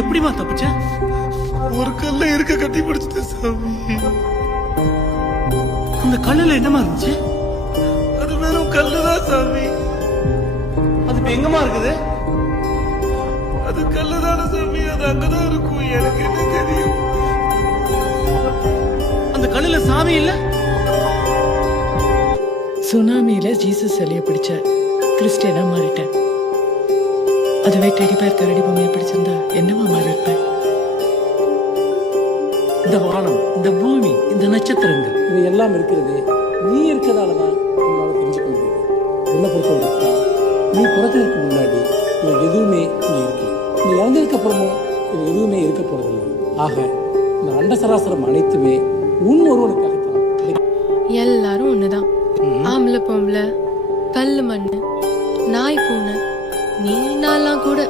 எப்படிமா தப்பிச்ச? ஒரு கல்ல இருக்க கட்டி பிடிச்சிட்ட சாமி. அந்த கல்லுல என்னமா இருந்துச்சு? அது வெறும் கல்லுதான் சாமி. அது இப்ப எங்கம்மா இருக்குது? அது கல்லுதான சாமி. அது அங்கதான் இருக்கும். எனக்கு என்ன தெரியும்? அந்த கல்லுல சாமி இல்ல? சுனாமியில ஜீசஸ் சிலையை பிடிச்ச கிறிஸ்டியனா மாறிட்டேன். அதுவே டெடி பேர் கரடி பொம்மையை பிடிச்சிருந்தா என்னவா மாறி இருப்பேன்? இந்த வானம், இந்த பூமி, இந்த நட்சத்திரங்கள் இது எல்லாம் இருக்கிறது நீ இருக்கிறதால தான் உன்னால தெரிஞ்சுக்க முடியுது. உன்னை பொறுத்தவரைக்கும் நீ பிறக்கிறதுக்கு முன்னாடி இது எதுவுமே நீ இருக்கல. நீ இறந்ததுக்கு அப்புறமும் இது எதுவுமே இருக்க போறதில்லை. ஆக இந்த அண்ட சராசரம் அனைத்துமே உன் ஒருவனுக்காகத்தான். எல்லாரும் ஒண்ணுதான். ஆம்பளை பொம்பளை, கல்லு மண்ணு, நாய் பூனை, நீ நான்லாம் கூட